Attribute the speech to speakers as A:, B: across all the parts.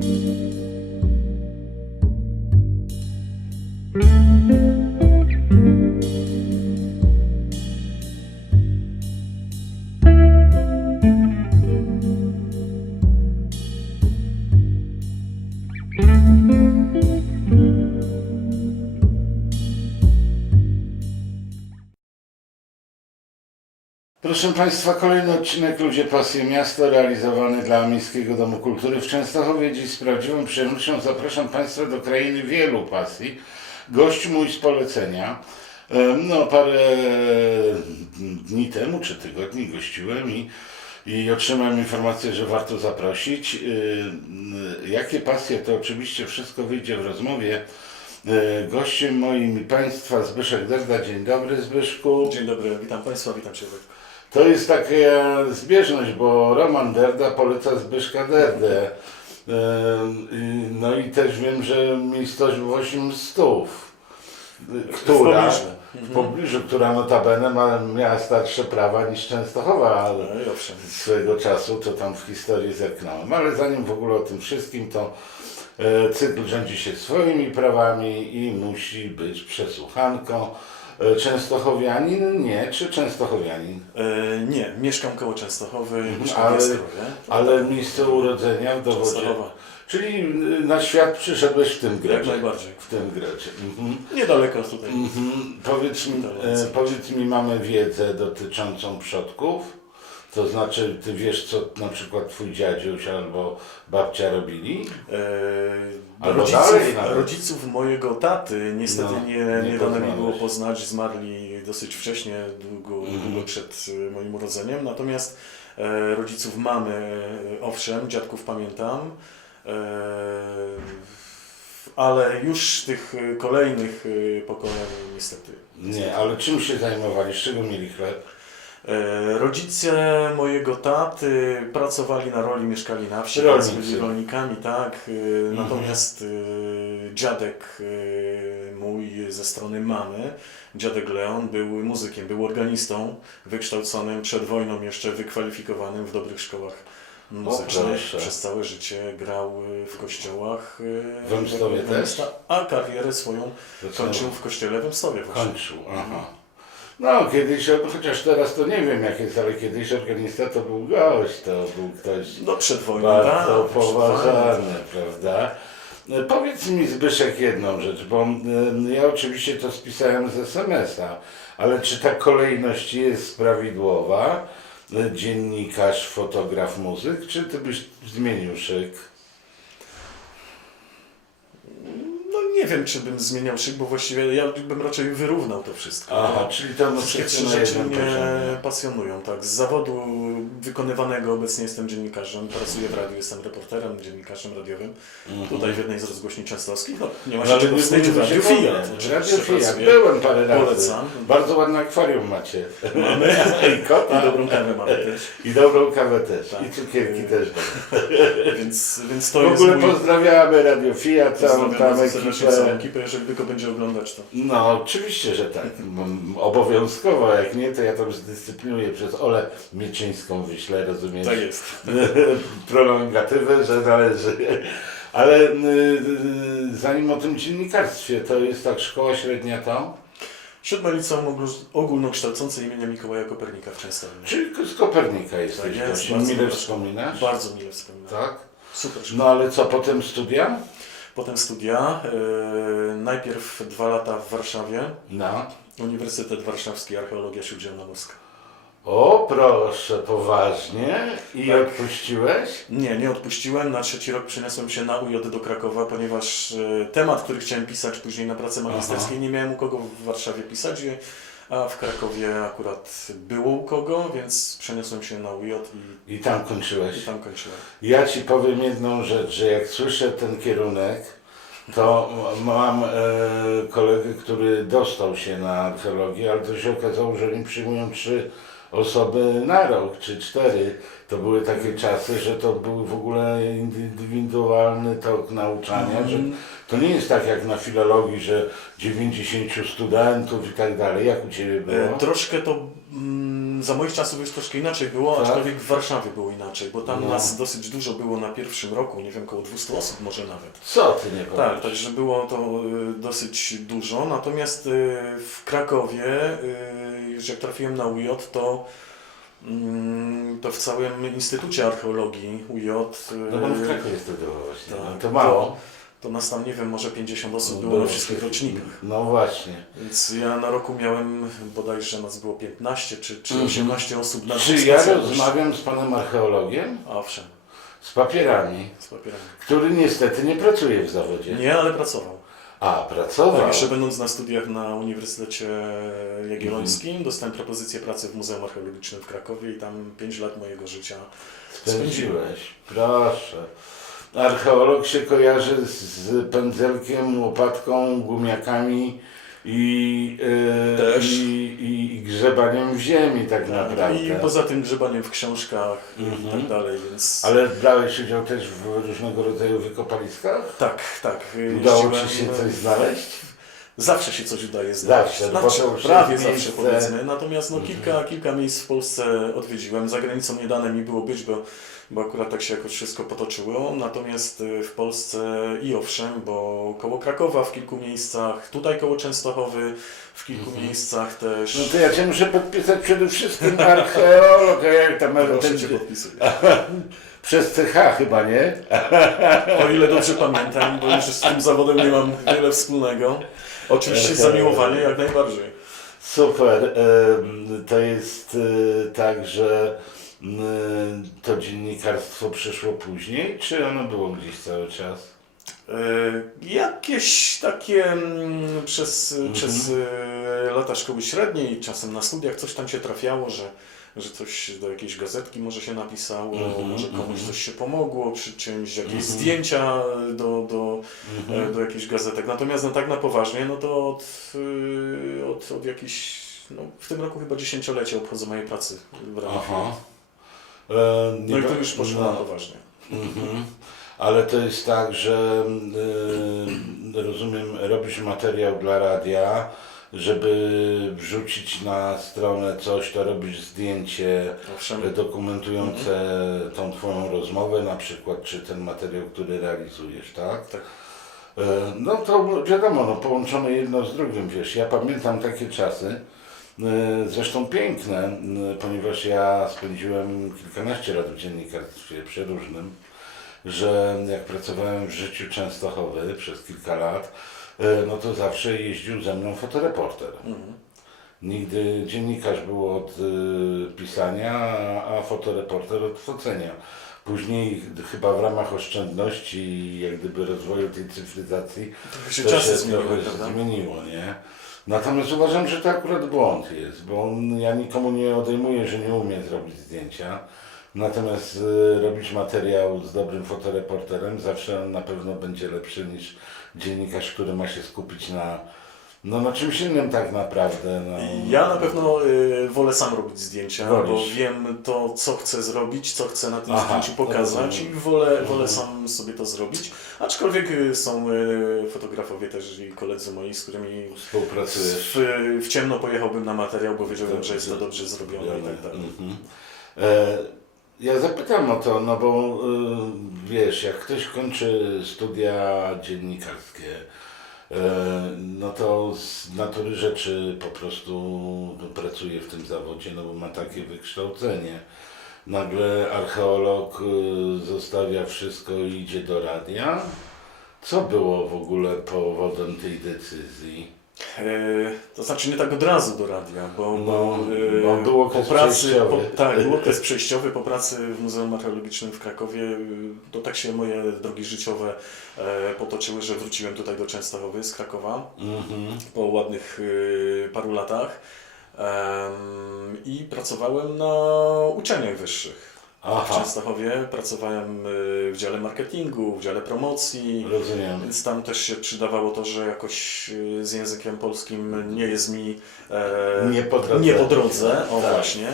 A: Thank you. Proszę Państwa, kolejny odcinek Ludzie Pasje Miasto realizowany dla Miejskiego Domu Kultury w Częstochowie. Dziś z prawdziwą przyjemnością zapraszam Państwa do krainy wielu pasji. Gość mój z polecenia. Em, No, parę dni temu czy tygodni gościłem i, i otrzymałem informację, że warto zaprosić. Ym, Jakie pasje, to oczywiście wszystko wyjdzie w rozmowie. Gościem moim i Państwa Zbyszek Derda. Dzień dobry Zbyszku.
B: Dzień dobry, witam Państwa, witam Cię.
A: To jest taka zbieżność, bo Roman Derda poleca Zbyszka Derdę. I- No i też wiem, że miejscowość Mstów, y, która w pobliżu, która notabene ma, miała starsze prawa niż Częstochowa, ale
B: No
A: swego czasu, to tam w historii zerknąłem. Ale zanim w ogóle o tym wszystkim, to e, cykl rządzi się swoimi prawami i musi być przesłuchanką. E, Częstochowianin nie, czy Częstochowianin?
B: E, nie, mieszkam koło Częstochowy, mieszkam
A: ale-
B: w Jastrowie.
A: Ale miejsce urodzenia w dowodzie.
B: Częstochowa.
A: Czyli y, na świat przyszedłeś w tym
B: Jak
A: grecie.
B: najbardziej.
A: W tym grecie. Mhm.
B: Niedaleko tutaj.
A: Mhm. Powiedz, mi, e, powiedz mi, mamy wiedzę dotyczącą przodków? To znaczy, ty wiesz, co na przykład twój dziadziuś albo babcia robili?
B: E,
A: Albo
B: rodziców,
A: dalej nawet.
B: rodziców mojego taty niestety
A: No,
B: nie,
A: nie
B: dane mi było poznać, zmarli dosyć wcześnie, długo,
A: Mhm.
B: długo przed e, moim urodzeniem. Natomiast e, rodziców mamy, e, owszem, dziadków pamiętam. E, ale już tych e, kolejnych pokoleń niestety
A: Nie, ale czym się zajmowali? Z czego mieli chleb?
B: E, Rodzice mojego taty pracowali na roli, mieszkali na wsi,
A: Rolnicy.
B: byli rolnikami, tak. E, Natomiast e, dziadek mój ze strony mamy, dziadek Leon, był muzykiem, był organistą, wykształconym przed wojną, jeszcze wykwalifikowanym w dobrych szkołach muzycznych. Przez całe życie grał w kościołach.
A: W Emstowie
B: w-
A: też?
B: A karierę swoją kończył w kościele w Emstowie właśnie.
A: Kończył, aha. No, kiedyś, chociaż teraz to nie wiem jak jest, ale kiedyś organista to był gość, to był ktoś
B: No przed wojną,
A: bardzo
B: tak, wojną,
A: poważany, prawda? Powiedz mi Zbyszek jedną rzecz, bo ja oczywiście to spisałem z SMS-a, ale czy ta kolejność jest prawidłowa? Dziennikarz, fotograf, muzyk, czy ty byś zmienił szyk?
B: No nie wiem, czy bym zmieniał szyk, bo właściwie ja bym raczej wyrównał to wszystko.
A: Aha, czyli to no
B: Wszystkie trzy rzeczy mnie
A: poziomie.
B: pasjonują, tak. Z zawodu wykonywanego obecnie jestem dziennikarzem, pracuję w radiu, jestem reporterem, dziennikarzem radiowym. Tutaj w jednej z rozgłośni częstochowskich, no nie ma się
A: Ale
B: czego wstydzić, w Radiu Fiat.
A: Radio Fiat, byłem parę razy.
B: Polecam.
A: Bardzo ładne akwarium macie.
B: Mamy
A: I kota.
B: i dobrą kawę mamy też,
A: I dobrą kawę też.
B: Tak.
A: I cukierki też.
B: więc, więc to
A: W
B: jest
A: ogóle
B: mój...
A: pozdrawiamy Radio Fiat, całą tam
B: serdecznie całą
A: ekipę.
B: jeżeli tylko będzie oglądać to.
A: No oczywiście, że tak. M- Obowiązkowo, jak nie, to ja to zdyscyplinuję przez Olę Mieczyńską wyślę, rozumiesz?
B: Tak jest.
A: Prolongatywę, że należy. Ale y, y, zanim o tym dziennikarstwie, to jest tak szkoła średnia to?
B: Siódme liceum ogól- ogólnokształcące imienia Mikołaja Kopernika w Częstochowie.
A: Czyli z Kopernika jesteś
B: Tak jest,
A: gościem.
B: bardzo
A: Mile
B: proszę.
A: wspominasz?
B: Bardzo mile wspominam.
A: Tak?
B: Super szkoła.
A: No ale co, potem studia?
B: Potem studia. e, najpierw dwa lata w Warszawie.
A: No.
B: Uniwersytet Warszawski, Archeologia Śródziemnomorska.
A: O, proszę, poważnie? I
B: Tak.
A: odpuściłeś?
B: Nie, nie odpuściłem. Na trzeci rok przeniosłem się na UJ do Krakowa, ponieważ e, temat, który chciałem pisać później na pracy magisterskiej, nie miałem u kogo w Warszawie pisać, a w Krakowie akurat było u kogo, więc przeniosłem się na UJ i,
A: I tam kończyłeś.
B: i tam kończyłem.
A: Ja ci powiem jedną rzecz, że jak słyszę ten kierunek, to m- mam e, kolegę, który dostał się na archeologię, ale to się okazało, że oni przyjmują trzy osoby na rok, czy cztery. To były takie czasy, że to był w ogóle indywidualny tok nauczania, że to nie jest tak jak na filologii, że 90 studentów i tak dalej. Jak u Ciebie było?
B: E, Troszkę to mm, za moich czasów już troszkę inaczej było,
A: Tak?
B: aczkolwiek w Warszawie było inaczej, bo tam
A: No.
B: nas dosyć dużo było na pierwszym roku, nie wiem, około 200 osób może nawet.
A: Co ty nie
B: Tak, także było to y, dosyć dużo, natomiast y, w Krakowie, y, już jak trafiłem na UJ, to, mm, to w całym Instytucie Archeologii UJ,
A: No bo w Krakowie studiował właśnie.
B: tak,
A: No, to mało.
B: To nas tam, nie wiem, może 50 osób
A: No,
B: było
A: było
B: we wszystkich rocznikach.
A: No właśnie.
B: Więc ja na roku miałem bodajże nas było 15 czy, czy
A: Mhm.
B: 18 osób na
A: Czy ja rozmawiam z panem archeologiem?
B: Owszem,
A: Z papierami,
B: z papierami.
A: który niestety nie pracuje w zawodzie.
B: Nie, ale pracował.
A: A, pracował.
B: Tak, jeszcze będąc na studiach na Uniwersytecie Jagiellońskim, dostałem propozycję pracy w Muzeum Archeologicznym w Krakowie i tam 5 lat mojego życia
A: Spędziłeś. Proszę. Archeolog się kojarzy z pędzelkiem, łopatką, gumiakami i, e,
B: Też.
A: i, i, grzebaniem w ziemi tak naprawdę.
B: I poza tym grzebaniem w książkach i
A: Mhm.
B: tak dalej, więc...
A: Ale brałeś udział też w różnego rodzaju wykopaliskach?
B: Tak, tak.
A: Udało
B: jeździłem-
A: Ci się coś znaleźć?
B: Zawsze się coś udaje znaleźć.
A: Zawsze, no bo
B: znaczy,
A: to już
B: prawie
A: jest
B: zawsze
A: miejsce-
B: powiedzmy. Natomiast no, kilka, kilka miejsc w Polsce odwiedziłem. Za granicą nie dane mi było być, bo, bo akurat tak się jakoś wszystko potoczyło. Natomiast y, w Polsce i owszem, bo koło Krakowa w kilku miejscach, tutaj koło Częstochowy w kilku miejscach też.
A: No to ja Cię muszę podpisać przede wszystkim archeolog, jak tam
B: Proszę
A: ten,
B: Cię
A: przez CH chyba, nie?
B: O ile dobrze pamiętam, bo już z tym zawodem nie mam wiele wspólnego. Oczywiście zamiłowanie jak najbardziej.
A: Super. em, To jest e, tak, że to dziennikarstwo przyszło później, czy ono było gdzieś cały czas?
B: E, Jakieś takie mm, przez,
A: Mhm.
B: przez e, lata szkoły średniej, czasem na studiach coś tam się trafiało, że, że coś do jakiejś gazetki może się napisało,
A: Mhm,
B: może komuś
A: mhm.
B: coś się pomogło przy czymś, jakieś
A: Mhm.
B: zdjęcia do, do, e,
A: Mhm.
B: do jakichś gazetek. Natomiast no, tak na poważnie, no to od, od, od jakichś, no, w tym roku chyba dziesięciolecie obchodzę mojej pracy w ramach.
A: Aha. E,
B: No i to już poszło na poważnie.
A: Mhm. Ale to jest tak, że y, rozumiem, robisz materiał dla radia, żeby wrzucić na stronę coś, to robisz zdjęcie
B: Owszem.
A: dokumentujące tą Twoją rozmowę na przykład, czy ten materiał, który realizujesz, tak?
B: Tak.
A: E, No to wiadomo, no, połączone jedno z drugim, wiesz, ja pamiętam takie czasy, e, zresztą piękne, ponieważ ja spędziłem kilkanaście lat w dziennikarstwie przeróżnym, że jak pracowałem w życiu Częstochowy przez kilka lat, e, no to zawsze jeździł ze mną fotoreporter.
B: Mhm.
A: Nigdy dziennikarz był od y, pisania, a, fotoreporter od focenia. Później chyba w ramach oszczędności i jak gdyby rozwoju tej cyfryzacji
B: Trochę się
A: to
B: czasy
A: się
B: zmieniły,
A: zmieniło, nie? Natomiast uważam, że to akurat błąd jest, bo ja nikomu nie odejmuję, że nie umie zrobić zdjęcia. Natomiast y, robić materiał z dobrym fotoreporterem zawsze on na pewno będzie lepszy niż dziennikarz, który ma się skupić na, no, na czymś innym tak naprawdę. No.
B: Ja na pewno y, wolę sam robić zdjęcia,
A: Wolisz.
B: bo wiem to, co chcę zrobić, co chcę na tym
A: Aha,
B: zdjęciu pokazać i wolę, wolę
A: Mhm.
B: sam sobie to zrobić. Aczkolwiek y, są y, fotografowie też i koledzy moi, z którymi
A: Współpracujesz.
B: w, w ciemno pojechałbym na materiał, bo wiedziałbym, że jest to dobrze zrobione i tak dalej.
A: Mhm. E, ja zapytam o to, no bo y, wiesz, jak ktoś kończy studia dziennikarskie, e, no to z natury rzeczy po prostu pracuje w tym zawodzie, no bo ma takie wykształcenie. Nagle archeolog y, zostawia wszystko i idzie do radia. Co było w ogóle powodem tej decyzji?
B: E, To znaczy nie tak od razu do radia, bo,
A: No,
B: bo, e,
A: bo był okres
B: po pracy, po, tak, był okres przejściowy po pracy w Muzeum Archeologicznym w Krakowie. e, To tak się moje drogi życiowe potoczyły, że wróciłem tutaj do Częstochowy z Krakowa
A: Mhm.
B: po ładnych paru latach i pracowałem na uczelniach wyższych. W
A: Aha,
B: Częstochowie pracowałem e, w dziale marketingu, w dziale promocji.
A: rozumiem.
B: Więc tam też się przydawało to, że jakoś y, z językiem polskim nie jest mi e,
A: Nie po drodze.
B: nie po drodze, o
A: Tak.
B: właśnie.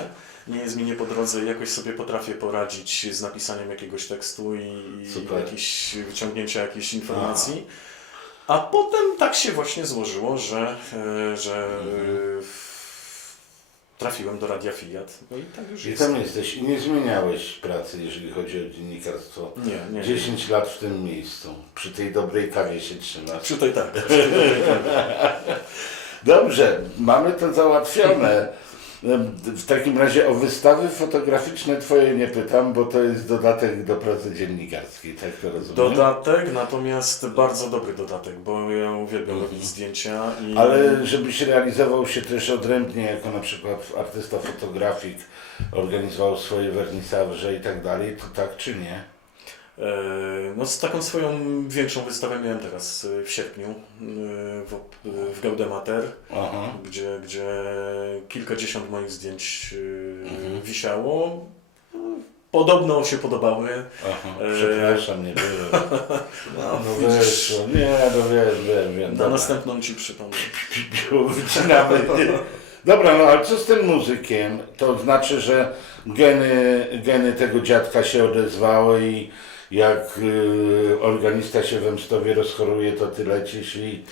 B: Nie jest mi nie po drodze i jakoś sobie potrafię poradzić z napisaniem jakiegoś tekstu i, i jakieś wyciągnięcia jakiejś informacji. A potem tak się właśnie złożyło, że, e, że
A: Mhm.
B: Trafiłem do Radia Fiat. No i tak już
A: I
B: jest.
A: tam jesteś i nie zmieniałeś pracy, jeżeli chodzi o dziennikarstwo.
B: Nie, nie.
A: 10 lat w tym miejscu. Przy tej dobrej kawie się trzymasz.
B: Tak. Przy tej kawie.
A: Dobrze, mamy to załatwione. W takim razie o wystawy fotograficzne Twoje nie pytam, bo to jest dodatek do pracy dziennikarskiej, tak to rozumiem?
B: Dodatek, natomiast bardzo dobry dodatek, bo ja uwielbiam robić zdjęcia i
A: Mhm. Ale żebyś realizował się też odrębnie, jako na przykład artysta fotografik, organizował swoje wernisaże i tak dalej, to tak czy nie?
B: E, no z taką swoją większą wystawę miałem teraz e, w sierpniu e, w, w Gaudemater,
A: Aha.
B: gdzie, gdzie kilkadziesiąt moich zdjęć
A: Mhm.
B: wisiało. Podobno się podobały.
A: Aha, przepraszam, nie byłem.
B: No,
A: No wiesz, no nie, no wiem, wiem, wiem.
B: na
A: dobra.
B: następną ci przypomnę.
A: Wycinamy. Dobra, no ale co z tym muzykiem? To znaczy, że geny, geny tego dziadka się odezwały i jak y, organista się w Emstowie rozchoruje, to ty lecisz i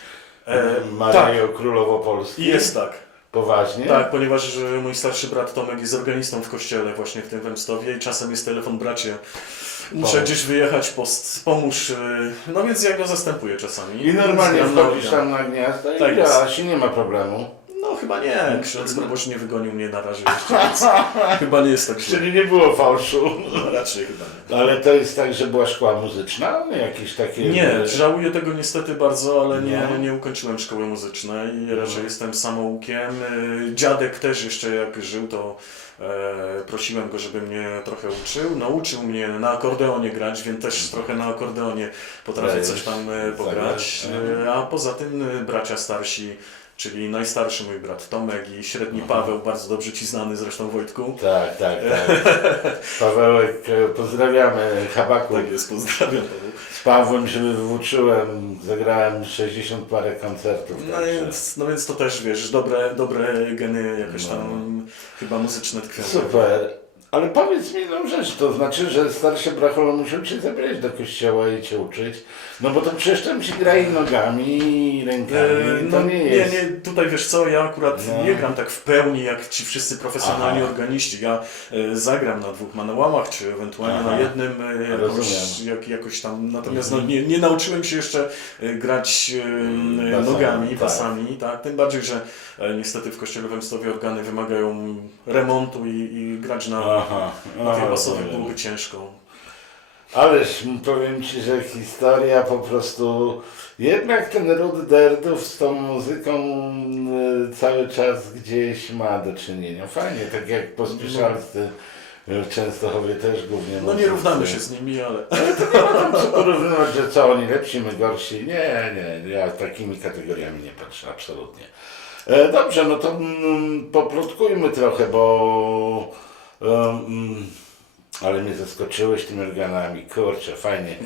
B: E,
A: Mario Królowo Polski?
B: Jest tak.
A: Poważnie?
B: Tak, ponieważ że mój starszy brat Tomek jest organistą w kościele właśnie w tym Wemstowie i czasem jest telefon bracie. Muszę
A: Pomóż.
B: gdzieś wyjechać, post, pomóż. yy, No więc ja go zastępuję czasami.
A: I normalnie wchodzisz tam na gniazdo i
B: Tak jest.
A: grasz i nie ma problemu.
B: No chyba nie, ksiądz proboszcz nie wygonił mnie na razie jeszcze, więc chyba nie jest tak źle.
A: Czyli nie było fałszu.
B: No, raczej chyba nie.
A: Ale to jest tak, że była szkoła muzyczna? Jakieś takie...
B: Nie, żałuję tego niestety bardzo, ale nie,
A: No.
B: nie ukończyłem szkoły muzycznej. Raczej jestem samoukiem. Yy, Dziadek też jeszcze jak żył, to e, prosiłem go, żeby mnie trochę uczył. Nauczył mnie na akordeonie grać, więc też trochę na akordeonie potrafię coś tam e, pograć. E, A poza tym e, bracia starsi, czyli najstarszy mój brat Tomek i średni
A: Aha.
B: Paweł, bardzo dobrze Ci znany zresztą Wojtku.
A: Tak, tak, tak. Pawełek, e, pozdrawiamy Habaku.
B: Tak jest, pozdrawiam Paweł.
A: Z Pawłem się wywłóczyłem, zagrałem 60 parę koncertów.
B: No
A: także-
B: więc, no więc to też wiesz, dobre, dobre geny jakoś
A: No.
B: tam chyba muzyczne tkwią.
A: Super. Ale powiedz mi jedną rzecz, to znaczy, że starszy bracholo musiał cię zabrać do kościoła i cię uczyć, no bo to przecież tam się gra i nogami, i rękami,
B: E,
A: to
B: no,
A: nie jest...
B: nie, tutaj wiesz co, ja akurat
A: No.
B: nie gram tak w pełni jak ci wszyscy profesjonalni
A: Aha.
B: organiści. Ja e, zagram na dwóch manuałach, czy ewentualnie
A: Aha.
B: na jednym e, jakoś, jak, jakoś tam. Natomiast
A: Mhm.
B: no, nie, nie nauczyłem się jeszcze e, grać e,
A: Basami,
B: nogami,
A: tak.
B: basami, tak. Tym bardziej, że e, niestety w kościele w Emstowie organy wymagają remontu i, i grać na,
A: Aha,
B: na tych
A: aha,
B: basowych
A: rozumiem.
B: byłoby ciężko.
A: Ależ powiem Ci, że historia po prostu... Jednak ten ród derdów z tą muzyką y, cały czas gdzieś ma do czynienia. Fajnie, tak jak pospieszalscy w Częstochowie też głównie
B: No nie
A: muzycy.
B: równamy się z nimi, ale
A: Co porównywać, że co, oni lepsi, my gorsi? Nie, nie, ja takimi kategoriami nie patrzę, absolutnie. E, dobrze, no to mm, poplotkujmy trochę, bo... Um, ale mnie zaskoczyłeś tymi organami, kurczę, fajnie.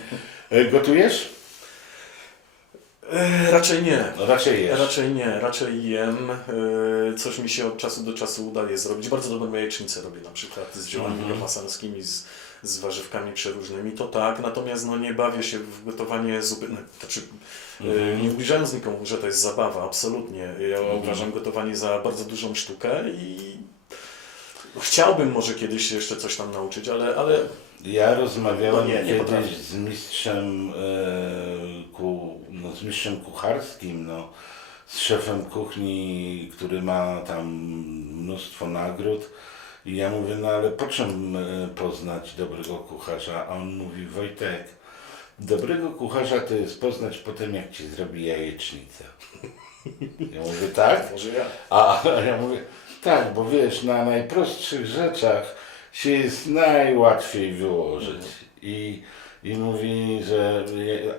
A: E, gotujesz?
B: e, raczej nie.
A: No, raczej jesz.
B: Raczej nie, raczej jem. Yy, Coś mi się od czasu do czasu udaje zrobić. Bardzo dobre jajecznice robię na przykład z ziołami
A: Mhm.
B: mm z, z warzywkami przeróżnymi. To tak, natomiast no, nie bawię się w gotowanie zupy. No, Znaczy,
A: Mhm.
B: nie ubliżając nikomu, że to jest zabawa, absolutnie. Ja
A: Mhm.
B: uważam gotowanie za bardzo dużą sztukę i chciałbym może kiedyś jeszcze coś tam nauczyć, ale, ale
A: Ja rozmawiałem
B: No nie, nie
A: kiedyś
B: potrafię.
A: z mistrzem, e, ku, no, z mistrzem kucharskim, no, z szefem kuchni, który ma tam mnóstwo nagród. I ja mówię, no ale po czym e, poznać dobrego kucharza? A on mówi, Wojtek, dobrego kucharza to jest poznać po tym, jak ci zrobi jajecznicę. Ja mówię, tak?
B: może ja.
A: A ja mówię, tak, bo wiesz, na najprostszych rzeczach się jest najłatwiej wyłożyć. I, i mówi, że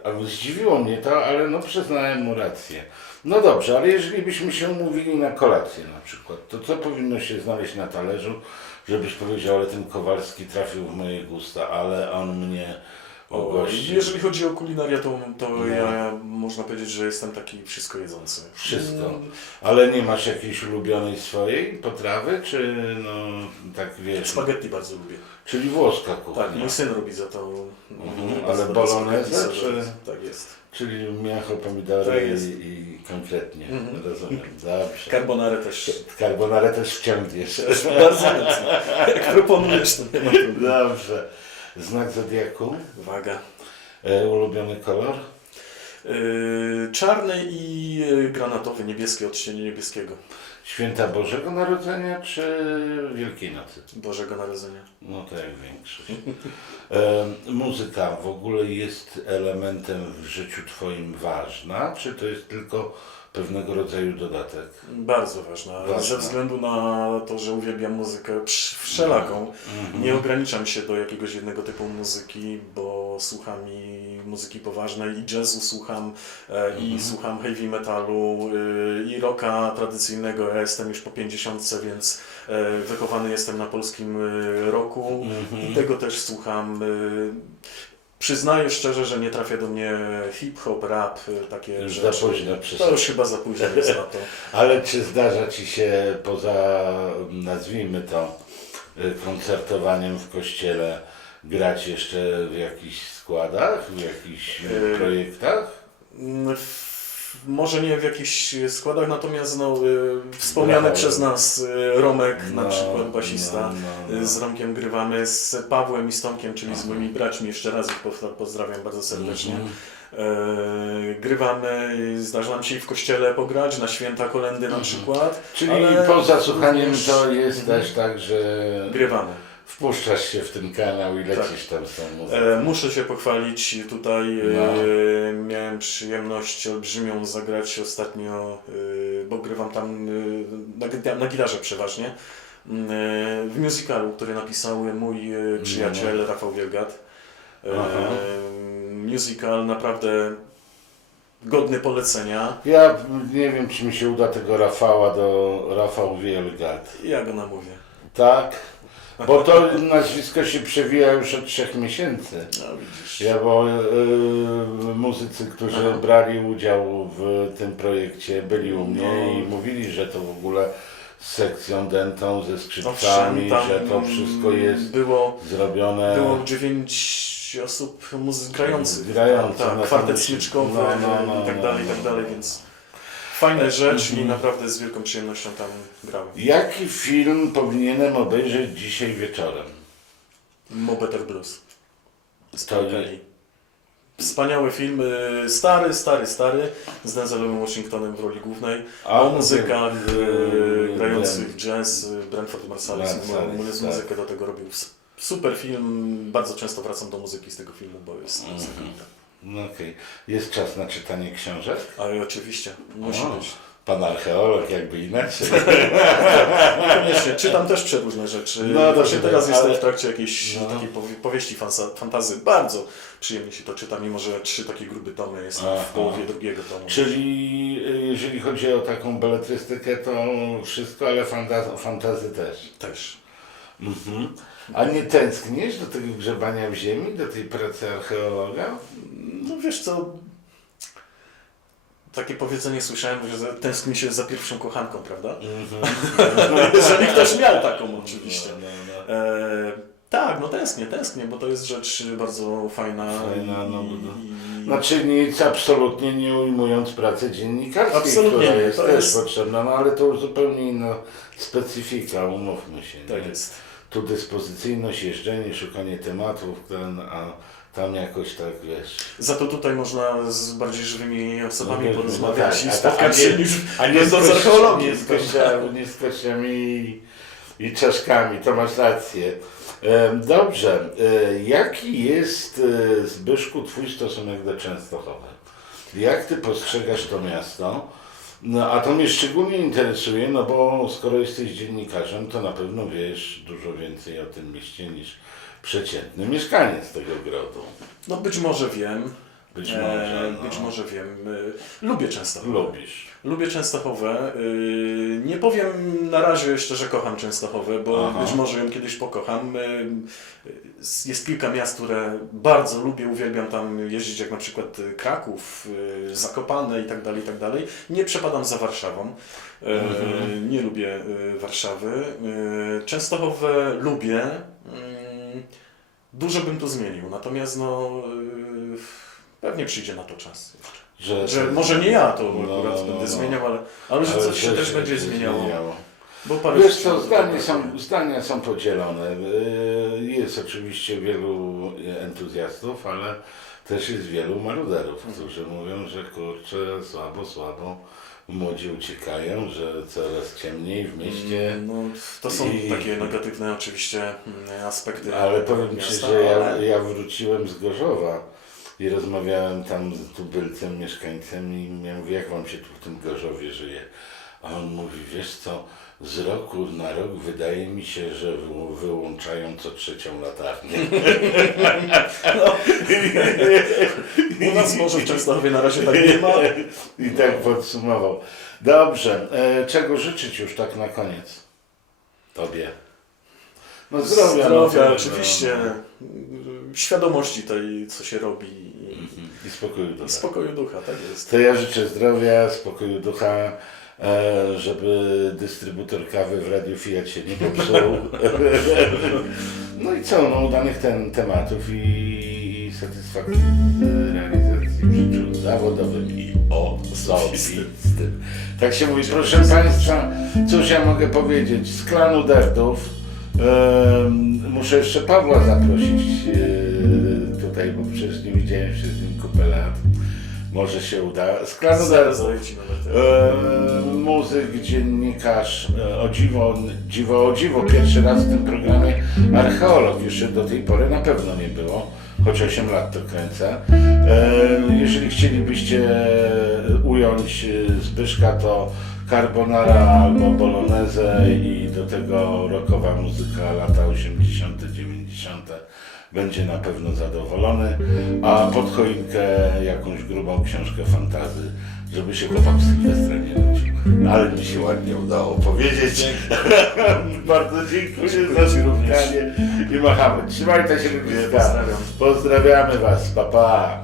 A: a zdziwiło mnie to, ale no przyznałem mu rację. No dobrze, ale jeżeli byśmy się umówili na kolację na przykład, to co powinno się znaleźć na talerzu, żebyś powiedział, ale ten Kowalski trafił w moje gusta, ale on mnie o
B: jeżeli chodzi o kulinarię, to, to
A: No.
B: ja można powiedzieć, że jestem taki wszystko jedzący.
A: Wszystko.
B: Mm,
A: Ale nie masz jakiejś ulubionej swojej potrawy, czy no tak wiesz,
B: Spaghetti bardzo lubię.
A: czyli włoska kuchnia,
B: Tak, mój syn robi za to.
A: Mhm,
B: mm,
A: ale bolognese, czy-.
B: Tak jest.
A: czyli mięcho, pomidory
B: Tak jest.
A: i, i konkretnie,
B: Mhm.
A: rozumiem, dobrze.
B: Carbonare też.
A: Carbonarę też wciągniesz.
B: bardzo chętnie. Jak proponujesz, to nie ma problemu.
A: Dobrze. Znak Zodiaku,
B: Uwaga.
A: e, ulubiony kolor,
B: Yy, czarny i yy, granatowy, niebieski, odcień niebieskiego.
A: Święta Bożego Narodzenia czy Wielkiej Nocy?
B: Bożego Narodzenia.
A: No to jak większość. E, muzyka w ogóle jest elementem w życiu Twoim ważna, czy to jest tylko pewnego rodzaju dodatek?
B: Bardzo ważna.
A: Ważna.
B: Ze względu na to, że uwielbiam muzykę wszelaką,
A: Mhm.
B: nie ograniczam się do jakiegoś jednego typu muzyki, bo słucham i muzyki poważnej, i jazzu słucham, e, i
A: Mhm.
B: słucham heavy metalu, y, i rocka tradycyjnego. Ja jestem już po 50, więc e, wychowany jestem na polskim rocku.
A: Mhm.
B: I tego też słucham. Przyznaję szczerze, że nie trafia do mnie hip-hop, rap, takie
A: Już
B: rzeczy.
A: za późno
B: To
A: przyszedł.
B: już chyba za późno jest na to.
A: Ale czy zdarza Ci się poza, nazwijmy to, koncertowaniem w kościele, grać jeszcze w jakichś składach, w jakichś Y, projektach?
B: Mm, Może nie w jakichś składach, natomiast no, y, wspomniany
A: Brawo.
B: przez nas y, Romek, na
A: No,
B: przykład basista.
A: no, no,
B: Z Romkiem grywamy, z Pawłem i z Tomkiem, czyli z
A: Aha.
B: moimi braćmi. Jeszcze raz ich poz- pozdrawiam bardzo serdecznie.
A: Mhm.
B: E, grywamy, zdarza nam się i w kościele pograć, na święta kolendy na
A: Mhm.
B: przykład.
A: Czyli poza słuchaniem to jest też tak, że
B: Grywamy.
A: Wpuszczasz się w ten kanał i lecisz tam z tą muzyką.
B: E, muszę się pochwalić tutaj.
A: No.
B: E, miałem przyjemność olbrzymią zagrać ostatnio, e, bo grywam tam e, na, gita- na gitarze przeważnie. e, w musicalu, który napisał mój e, przyjaciel Rafał Wielgat. E,
A: Aha.
B: musical naprawdę godny polecenia.
A: Ja nie wiem, czy mi się uda tego Rafała do Rafał Wielgat.
B: Ja go namówię.
A: Tak? Bo to nazwisko się przewija już od trzech miesięcy.
B: No widzisz.
A: Ja, bo y, muzycy, którzy
B: Aha.
A: brali udział w tym projekcie, byli u mnie
B: No.
A: i mówili, że to w ogóle z sekcją dentą, ze skrzypcami,
B: tam
A: że to wszystko jest
B: było
A: zrobione.
B: Było dziewięć osób muzy- grających.
A: Grających,
B: tak,
A: no
B: kwartet smyczkowy
A: no, no, no,
B: i tak
A: no,
B: dalej, i tak dalej,
A: no.
B: więc fajne rzecz i
A: Mhm.
B: naprawdę z wielką przyjemnością tam grałem.
A: Jaki film powinienem obejrzeć dzisiaj wieczorem?
B: Mo Better Blues. Kelly. Wspaniały film, y, stary, stary, stary, z Denzelem Washingtonem w roli głównej,
A: A,
B: o muzykach y,
A: wiem.
B: grających jazz, y, Brentford Marsalis,
A: Marsalis,
B: mu- mu-
A: tak.
B: muzykę do tego robił. S- Super film, bardzo często wracam do muzyki z tego filmu, bo jest
A: Mhm.
B: znakomita.
A: No okej. Jest czas na czytanie książek?
B: Ale oczywiście, musi
A: O.
B: być.
A: Pan archeolog, jakby inaczej.
B: Koniecznie, czytam też przeróżne rzeczy.
A: No
B: No,
A: dobrze,
B: teraz
A: ale-
B: jestem w trakcie jakiejś
A: No.
B: takiej powie, powieści fansa, fantazy. Bardzo przyjemnie się to czyta, mimo że trzy takie gruby tomy jest
A: Aha.
B: w połowie drugiego tomu.
A: Czyli y, jeżeli chodzi o taką beletrystykę, to wszystko, ale fanta- fantazy też.
B: Też.
A: Mhm. A nie tęskniesz do tego grzebania w ziemi, do tej pracy archeologa?
B: No wiesz co, takie powiedzenie słyszałem, że tęskni się za pierwszą kochanką, prawda?
A: Mhm.
B: Jeżeli ktoś miał taką oczywiście.
A: No, no, no.
B: E, tak, no tęsknię, tęsknię, bo to jest rzecz bardzo fajna.
A: Fajna,
B: i,
A: no, no.
B: i,
A: Znaczy nic absolutnie nie ujmując pracy dziennikarskiej,
B: Absolutnie
A: która jest
B: to
A: też
B: jest-
A: potrzebna, no ale to już zupełnie inna specyfika, umówmy się.
B: tak
A: nie?
B: jest.
A: Tu dyspozycyjność, jeżdżenie, szukanie tematów, ten, a tam jakoś tak wiesz.
B: Za to tutaj można z bardziej żywymi osobami
A: No, no,
B: porozmawiać
A: tak,
B: i spotkać się
A: nie-
B: niż
A: A
B: nie
A: z
B: z archeologiem.
A: Nie z kościami, nie z kościami i, i czaszkami, to masz rację. Dobrze, e, jaki jest e, Zbyszku Twój stosunek do Częstochowy? Jak Ty postrzegasz to miasto? No, a to mnie szczególnie interesuje, no bo skoro jesteś dziennikarzem, to na pewno wiesz dużo więcej o tym mieście niż przeciętny mieszkaniec tego grodu.
B: No być może wiem.
A: Być
B: E,
A: może. no.
B: Być może wiem. E, Lubię Częstochowę.
A: Lubisz.
B: Lubię Częstochowę. Nie powiem na razie jeszcze, że kocham Częstochowę, bo
A: Aha.
B: być może ją kiedyś pokocham. Yy, Jest kilka miast, które bardzo lubię, uwielbiam tam jeździć, jak na przykład Kraków, yy, Zakopane i tak dalej, i tak. Nie przepadam za Warszawą.
A: Mhm.
B: Nie lubię Warszawy. Częstochowę lubię. Yy, Dużo bym tu zmienił, natomiast no, pewnie przyjdzie na to czas. jeszcze.
A: Że,
B: Że może nie ja to
A: No,
B: akurat
A: no,
B: będę
A: no.
B: zmieniał, ale, ale że coś się też będzie zmieniało. Bo parę
A: Wiesz co, zdania są, zdania są podzielone. Yy, Jest oczywiście wielu entuzjastów, ale też jest wielu maruderów,
B: Mhm.
A: którzy mówią, że kurczę, słabo, słabo, młodzi uciekają, że coraz ciemniej w mieście.
B: No, to są
A: I-
B: takie negatywne oczywiście mm, aspekty.
A: Ale powiem Ci, że ja, ja wróciłem z Gorzowa i rozmawiałem tam z tubylcem, mieszkańcem i ja mówię, jak Wam się tu w tym Gorzowie żyje? A on mówi, wiesz co, z roku na rok wydaje mi się, że wy, wyłączają co trzecią latarnię.
B: U nas może w Częstochowie na razie tak nie ma.
A: I tak podsumował. Dobrze, e, czego życzyć już tak na koniec? Tobie. No zdrowia.
B: Zdrowia,
A: no,
B: oczywiście.
A: no,
B: Świadomości tej, co się robi.
A: no.
B: I,
A: spokoju do
B: i spokoju ducha, tak jest.
A: To ja życzę zdrowia, spokoju ducha, e, żeby dystrybutor kawy w Radiu Fiat się nie popsuł. No i co, no udanych ten, tematów i, satysfakcji z realizacji w życiu zawodowym i osobistym. Tak się mówi. Proszę Państwa, cóż ja mogę powiedzieć? Z klanu Derdów muszę jeszcze Pawła zaprosić e, tutaj, bo przecież nie widziałem się z nim kupę lat. Może się uda.
B: Numer
A: E, muzyk, dziennikarz, e, o dziwo, dziwo, o dziwo, pierwszy raz w tym programie archeolog, jeszcze do tej pory na pewno nie było, choć 8 lat to kręcę. E, jeżeli chcielibyście ująć e, Zbyszka, to carbonara albo bolognese i do tego rockowa muzyka lata 80., 90. będzie na pewno zadowolony, a pod choinkę jakąś grubą książkę fantazy, żeby się chłopak w Sylwestra nie nudził. Ale mi się ładnie udało powiedzieć. Bardzo dziękuję za spotkanie i machamy. Trzymajcie się ludzie.
B: Pozdrawiam.
A: Pozdrawiamy Was. Pa, pa.